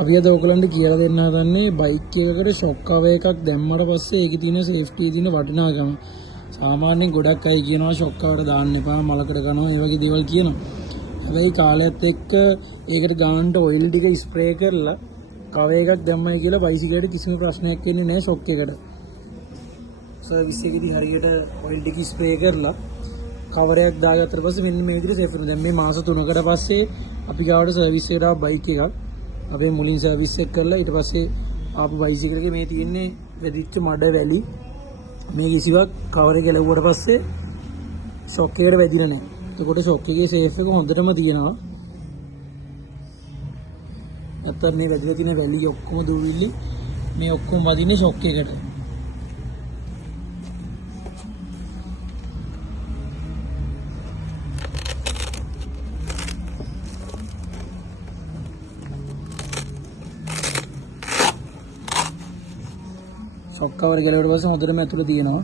අපි අද ඔයගලන්ට කියලා දෙන්න හදන්නේ බයික් එකකට ෂොක් කවර් එකක් දැම්මට පස්සේ ඒකේ තියෙන සේෆ්ටි තියෙන වටිනාකම. සාමාන්‍යයෙන් ගොඩක් අය කියනවා ෂොක් කවර් දාන්න එපා මලකට ගන්නවා ඒ වගේ දේවල් කියනවා. හැබැයි කාලයත් එක්ක ඒකට ගානට ඔයිල් ටික ස්ප්‍රේ කරලා කවර් එකක් දැම්මයි කියලා බයිසිකලෙට කිසිම ප්‍රශ්නයක් වෙන්නේ නැහැ ෂොක් එකට. සර්විස් එකේදී හරියට ඔයිල් ටික ස්ප්‍රේ කරලා කවරයක් දාගත්තට පස්සේ මෙන්න මේ විදිහට සේෆ් වෙනවා. දැන් මේ මාස 3කට පස්සේ අපි ගාවට සර්විස් එකට ආව බයික් එකක් අපේ මුලින් සර්විස් එක කරලා ඊට පස්සේ ආපු බයිසිකල් එකේ මේ තියෙන්නේ වැදිච්ච මඩ වැලි මේ කිසිවක් කවර් එක ගැලවුවට පස්සේ ෂොක් එකට වැදිලා නැහැ. එතකොට ෂොක් එකේ සේෆ් එක හොඳටම තියෙනවා. අතන මේ වැදිලා තියෙන වැලි ඔක්කොම දූවිලි මේ ඔක්කොම වදින්නේ ෂොක් එකට. ෂොක් කවර් ගැලවුවට පස්සේ හොඳටම ඇතුළේ තියෙනවා.